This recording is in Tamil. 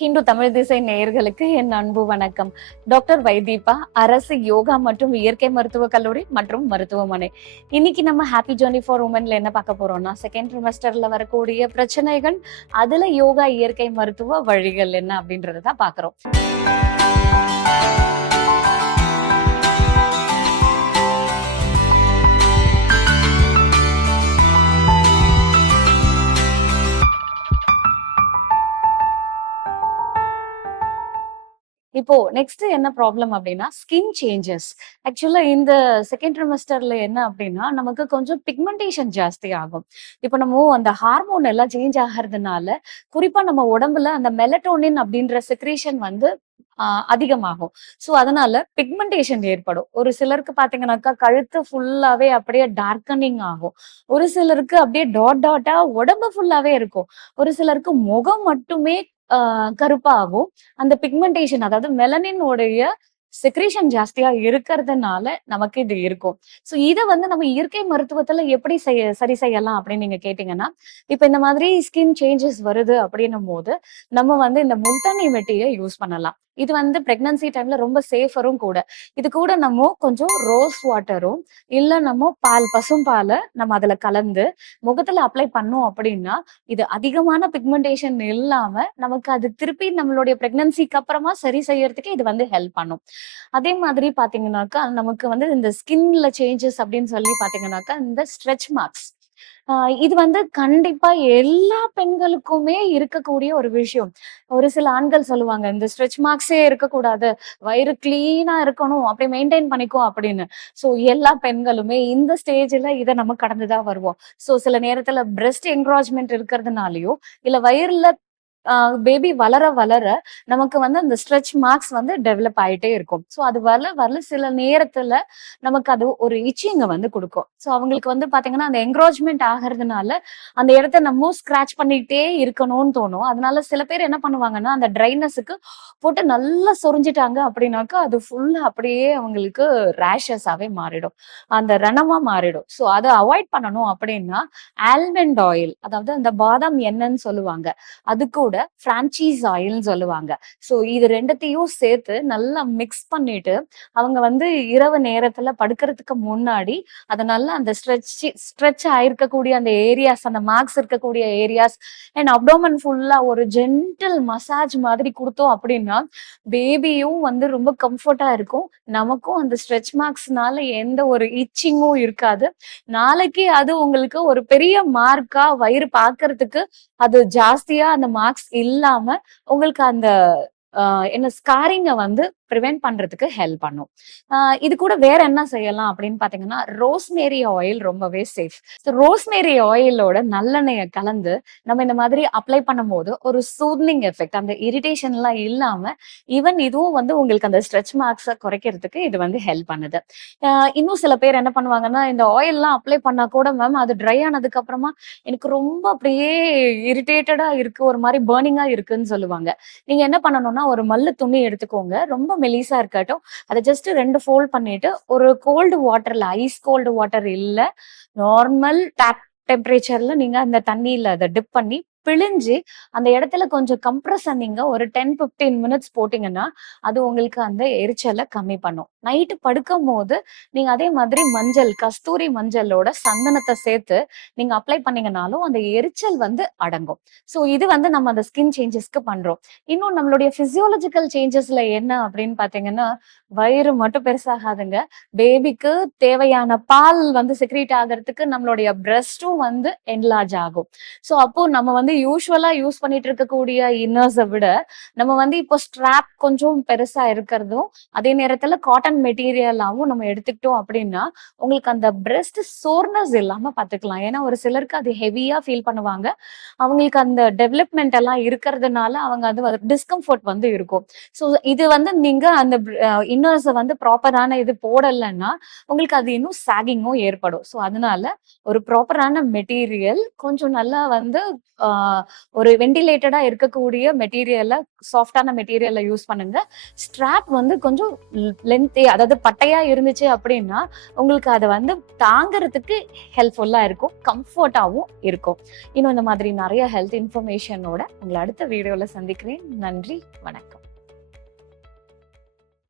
ஹிந்து தமிழ் திசை நேயர்களுக்கு என் அன்பு வணக்கம். டாக்டர் வைதீபா, அரசு யோகா மற்றும் இயற்கை மருத்துவ கல்லூரி மற்றும் மருத்துவமனை. இன்னைக்கு நம்ம ஹாப்பி ஜர்னி ஃபார் உமன்ல என்ன பார்க்க போறோம்னா, செகண்ட் ட்ரிமெஸ்டர்ல வரக்கூடிய பிரச்சனைகள், அதுல யோகா இயற்கை மருத்துவ வழிகள் என்ன அப்படின்றத தான் பாக்குறோம். இப்போ நெக்ஸ்ட் என்ன ப்ராப்ளம் அப்படின்னா, ஸ்கின் சேஞ்சஸ். ஆக்சுவலா இந்த செகண்ட் ட்ரிமெஸ்டர்ல என்ன அப்படின்னா, நமக்கு கொஞ்சம் பிக்மெண்டேஷன் ஜாஸ்தி ஆகும். இப்போ நம்ம அந்த ஹார்மோன் எல்லாம் சேஞ்ச் ஆகிறதுனால, குறிப்பா நம்ம உடம்புல அந்த மெலட்டோனின் அப்படின்ற செக்ரேஷன் வந்து அதிகமாகும். ஸோ அதனால பிக்மெண்டேஷன் ஏற்படும். ஒரு சிலருக்கு பாத்தீங்கன்னாக்கா கழுத்து ஃபுல்லாவே அப்படியே டார்க்கனிங் ஆகும். ஒரு சிலருக்கு அப்படியே டாட் டாட்டா உடம்பு ஃபுல்லாவே இருக்கும். ஒரு சிலருக்கு முகம் மட்டுமே கருப்பா ஆகும். அந்த பிக்மெண்டேஷன், அதாவது மெலனின் உடைய செக்ரீஷன் ஜாஸ்தியா இருக்கிறதுனால நமக்கு இது இருக்கும். சோ இத வந்து நம்ம இயற்கை மருத்துவத்துல எப்படி சரி செய்யலாம் அப்படின்னு நீங்க கேட்டீங்கன்னா, இப்ப இந்த மாதிரி ஸ்கின் சேஞ்சஸ் வருது அப்படின்னும் போது நம்ம வந்து இந்த முல்தானி மெட்டிய யூஸ் பண்ணலாம். இது வந்து பிரெக்னன்சி டைம்ல ரொம்ப சேஃபரும் கூட. இது கூட நம்ம கொஞ்சம் ரோஸ் வாட்டரும் இல்ல நம்ம பசும்பால நம்ம அதுல கலந்து முகத்துல அப்ளை பண்ணோம் அப்படின்னா, இது அதிகமான பிக்மெண்டேஷன் இல்லாம நமக்கு அது திருப்பி நம்மளுடைய பிரெக்னன்சிக்கு அப்புறமா சரி செய்யறதுக்கு இது வந்து ஹெல்ப் பண்ணும். அதே மாதிரி பாத்தீங்கன்னாக்கா, நமக்கு வந்து இந்த ஸ்கின்ல சேஞ்சஸ் அப்படின்னு சொல்லி பாத்தீங்கன்னாக்கா, இந்த ஸ்ட்ரெச் மார்க்ஸ். இது வந்து கண்டிப்பா எல்லா பெண்களுக்குமே இருக்கக்கூடிய ஒரு விஷயம். ஒரு சில ஆண்கள் சொல்லுவாங்க, இந்த ஸ்ட்ரெச் மார்க்ஸே இருக்கக்கூடாது, வயிறு கிளீனா இருக்கணும், அப்படி மெயின்டைன் பண்ணிக்கோ அப்படின்னு. சோ எல்லா பெண்களுமே இந்த ஸ்டேஜ்ல இத நம்ம கடந்துதான் வருவோம். சோ சில நேரத்துல பிரஸ்ட் என்க்ராச்மெண்ட் இருக்கிறதுனாலயோ, இல்ல வயிறுல பேபி வளர வளர நமக்கு வந்து அந்த ஸ்ட்ரெச் மார்க்ஸ் வந்து டெவலப் ஆயிட்டே இருக்கும். ஸோ அது வளர வளர சில நேரத்துல நமக்கு அது ஒரு இச்சிங்க வந்து கொடுக்கும். ஸோ அவங்களுக்கு வந்து பாத்தீங்கன்னா அந்த என்க்ரோச்மெண்ட் ஆகிறதுனால அந்த இடத்த நம்ம ஸ்கிராச் பண்ணிட்டே இருக்கணும்னு தோணும். அதனால சில பேர் என்ன பண்ணுவாங்கன்னா, அந்த ட்ரைனஸுக்கு போட்டு நல்லா சொரிஞ்சிட்டாங்க அப்படின்னாக்கா அது ஃபுல்லா அப்படியே அவங்களுக்கு ரேஷஸாவே மாறிடும். அந்த ரணமா மாறிடும். ஸோ அதை அவாய்ட் பண்ணணும் அப்படின்னா, ஆல்மண்ட் ஆயில், அதாவது அந்த பாதாம் எண்ணெய்ன்னு சொல்லுவாங்க, அது கூட பிரான்சீஸ் ஆயில்னு சொல்லுவாங்க. சோ இது ரெண்டத்தையும் சேர்த்து நல்லா மிக்ஸ் பண்ணிட்டு அவங்க வந்து இரவு நேரத்துல படுக்கிறதுக்கு முன்னாடி அத நல்லா அந்த ஸ்ட்ரெச் ஆயிருக்கக்கூடிய அந்த ஏரியாஸ், அந்த மார்க்ஸ் இருக்கக்கூடிய ஏரியாஸ் அண்ட் அப்டோமன் ஃபுல்லா ஒரு ஜென்டில் மசாஜ் மாதிரி கொடுத்தோம் அப்படின்னா, பேபியும் வந்து ரொம்ப கம்ஃபர்ட்டா இருக்கும். நமக்கும் அந்த ஸ்ட்ரெச் மார்க்ஸ்னால எந்த ஒரு இச்சிங்கும் இருக்காது. நாளைக்கு அது உங்களுக்கு ஒரு பெரிய மார்க்கா வயிறு பாக்குறதுக்கு அது ஜாஸ்தியா அந்த மார்க்ஸ் இல்லாம உங்களுக்கு அந்த என்ன ஸ்காரிங்க வந்து பிரிவென்ட் பண்றதுக்கு ஹெல்ப் பண்ணும். இது கூட வேற என்ன செய்யலாம் அப்படின்னு பாத்தீங்கன்னா, ரோஸ்மேரி ஆயில் ரொம்பவே சேஃப். ரோஸ்மேரி ஆயிலோட நல்லெண்ணெய கலந்து நம்ம இந்த மாதிரி அப்ளை பண்ணும்போது ஒரு சூத்னிங் எஃபெக்ட், அந்த இரிட்டேஷன் எல்லாம் இல்லாம ஈவன் இதுவும் வந்து உங்களுக்கு அந்த ஸ்ட்ரெச் மார்க்ஸ குறைக்கிறதுக்கு இது வந்து ஹெல்ப் பண்ணுது. இன்னும் சில பேர் என்ன பண்ணுவாங்கன்னா, இந்த ஆயில் எல்லாம் அப்ளை பண்ணா கூட மேம் அது ட்ரை ஆனதுக்கு அப்புறமா எனக்கு ரொம்ப அப்படியே இரிட்டேட்டடா இருக்கு, ஒரு மாதிரி பர்னிங்கா இருக்குன்னு சொல்லுவாங்க. நீங்க என்ன பண்ணணும்னா, ஒரு மல்லு துணி எடுத்துக்கோங்க, ரொம்ப மெலிசா இருக்கட்டும். அத ஜஸ்ட் 2 ஃபோல்ட் பண்ணிட்டு ஒரு கோல்டு வாட்டர்ல, ஐஸ் கோல்டு வாட்டர் இல்ல, நார்மல் டேப் டெம்பரேச்சர்ல நீங்க அந்த தண்ணியில அத டிப் பண்ணி பிழிஞ்சு அந்த இடத்துல கொஞ்சம் கம்ப்ரஸ் பண்ணீங்க ஒரு 10-15 மினிட்ஸ் போட்டீங்கன்னா, அது உங்களுக்கு அந்த எரிச்சலை கம்மி பண்ணும். நைட்டு படுக்கும் போது நீங்க அதே மாதிரி மஞ்சள், கஸ்தூரி மஞ்சளோட சந்தனத்தை சேர்த்து நீங்க அப்ளை பண்ணீங்கனாலும் அந்த எரிச்சல் வந்து அடங்கும். சோ இது வந்து நம்ம அந்த ஸ்கின் சேஞ்சஸ்க்கு பண்றோம். இன்னும் நம்மளுடைய பிசியோலஜிக்கல் சேஞ்சஸ்ல என்ன அப்படின்னு பாத்தீங்கன்னா, வயிறு மட்டும் பெருசாகாதுங்க. பேபிக்கு தேவையான பால் வந்து செக்ரீட் ஆகிறதுக்கு நம்மளுடைய பிரஸ்டும் வந்து என்லார்ஜ் ஆகும். சோ அப்போ நம்ம வந்து யூசுவலா யூஸ் பண்ணிட்டு இருக்கக்கூடிய இன்னர்ஸை விட நம்ம வந்து இப்போ ஸ்ட்ராப் கொஞ்சம் பெருசா இருக்கிறதும், அதே நேரத்துல காட்டன் மெட்டீரியலாவும் நம்ம எடுத்துக்கிட்டோம் அப்படின்னா, உங்களுக்கு அந்த பிரஸ்ட் சோர்னஸ் இல்லாம பாத்துக்கலாம். ஏன்னா ஒரு சிலருக்கு அது ஹெவியா ஃபீல் பண்ணுவாங்க. அவங்களுக்கு அந்த டெவலப்மெண்ட் எல்லாம் இருக்கிறதுனால அவங்க அது டிஸ்கம்ஃபர்ட் வந்து இருக்கும். ஸோ இது வந்து நீங்க அந்த இன்னர்ஸை வந்து ப்ராப்பரான இது போடலைன்னா உங்களுக்கு அது இன்னும் சாகிங்கும் ஏற்படும். ஸோ அதனால ஒரு ப்ராப்பரான மெட்டீரியல் கொஞ்சம் நல்லா வந்து ஒரு வெண்டிலேட்டடா இருக்கக்கூடிய மெட்டீரியல்ல, சாஃப்டான மெட்டீரியல்ல யூஸ் பண்ணுங்க. ஸ்ட்ராப் வந்து கொஞ்சம் லென்த்தே, அதாவது பட்டையா இருந்துச்சு அப்படின்னா உங்களுக்கு அதை வந்து தாங்கறதுக்கு ஹெல்ப்ஃபுல்லா இருக்கும், கம்ஃபர்ட்டாவும் இருக்கும். இன்னும் இந்த மாதிரி நிறைய ஹெல்த் இன்ஃபர்மேஷனோட உங்களை அடுத்த வீடியோல சந்திக்கிறேன். நன்றி, வணக்கம்.